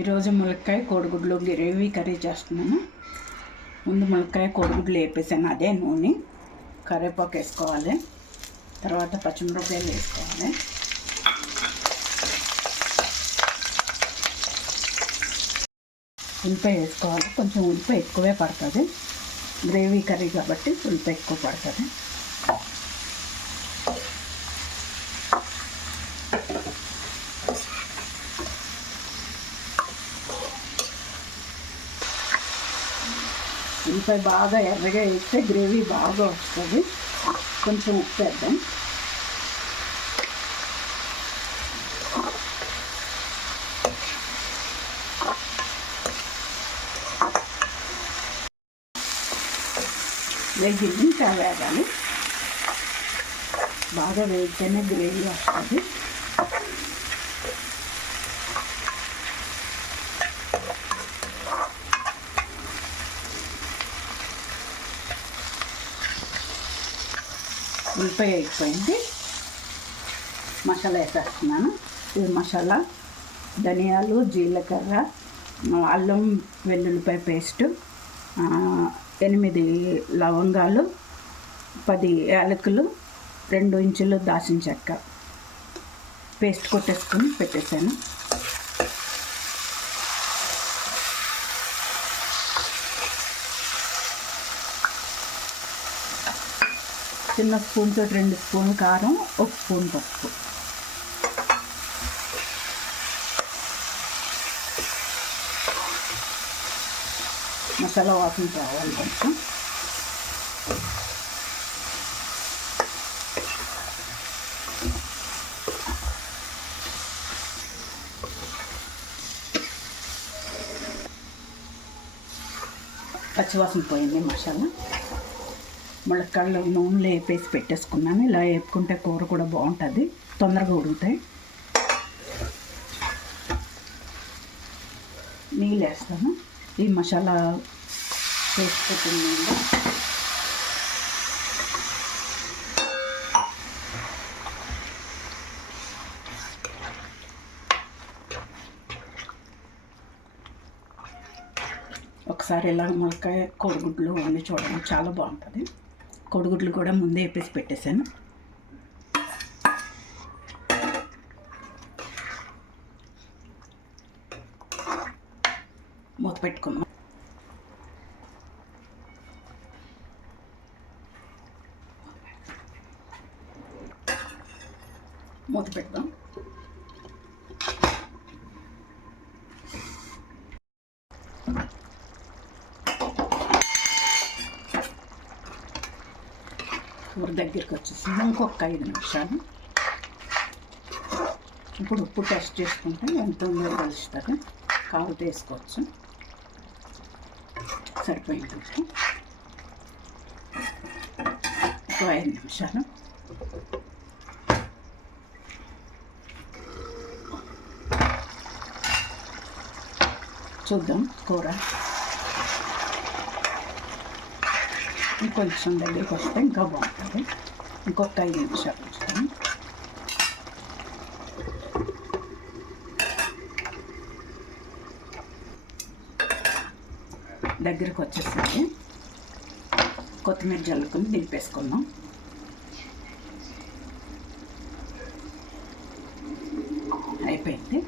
ఈరోజు ములక్కాయ కోడిగుడ్లు గ్రేవీ కర్రీ చేస్తున్నాను. ముందు ములక్కాయ కోడిగుడ్లు వేపేసాను అదే నూనె. కరివేపాకు వేసుకోవాలి. తర్వాత పచ్చిమిరపకాయలు వేసుకోవాలి. ఉల్లిపాయ వేసుకోవాలి. కొంచెం ఉల్లిపాయ ఎక్కువే పడుతుంది. గ్రేవీ కర్రీ కాబట్టి ఉల్లిపాయ ఎక్కువ పడుతుంది. ఉల్లిపాయ బాగా ఎర్రగా వేస్తే గ్రేవీ బాగా వస్తుంది. కొంచెం ఉప్పు వేద్దాం. వేగింది ఇంకా వేగాలి. బాగా వేగితేనే గ్రేవీ వస్తుంది. ఉల్లిపాయ అయిపోయింది మసాలా వేసేస్తున్నాను. ఇది మసాలా ధనియాలు జీలకర్ర అల్లం వెల్లుల్లిపాయ పేస్టు ఎనిమిది లవంగాలు పది యాలకులు రెండు ఇంచులు దాచిన చెక్క. పేస్ట్ కొట్టేసుకొని పెట్టేశాను. చిన్న స్పూన్తో రెండు స్పూన్ కారం ఒక స్పూన్ పసుపు. మసాలా వాసన రావాలి కొంచెం. పచ్చివాసన పోయింది మసాలా. ములక్కాళ్ళు నూనెలో వేపేసి పెట్టేసుకున్నాను. ఇలా వేపుకుంటే కూర కూడా బాగుంటుంది. తొందరగా ఉడుకుతాయి. నీళ్ళు వేస్తాను. ఈ మసాలా పేస్ట్ పెట్టిన నీళ్ళు. ఒకసారి ఇలా ములక్కాయ కోడిగుడ్లు అన్నీ చూడడం చాలా బాగుంటుంది. కోడిగుడ్లు కూడా ముందే వేపేసి పెట్టేశాను. మూత పెట్టుకుందాం మూత పెడదాం. కూర దగ్గరికి వచ్చేసింది. ఇంకొక ఐదు నిమిషాలు. ఇప్పుడు ఉప్పు టెస్ట్ చేసుకుంటే ఎంత ఉందో కలుస్తుంది కారు వేసుకోవచ్చు. సరిపోయింది ఉప్పు. ఒక ఐదు నిమిషాలు. చూద్దాం కూర. ఇంకొంచెం దగ్గరికి వస్తే ఇంకా బాగుంటుంది. ఇంకొక ఐదు నిమిషాలు ఉంచుతాను. దగ్గరికి వచ్చేసరికి కొత్తిమీర జల్లుకొని దింపేసుకుందాం. అయిపోయింది.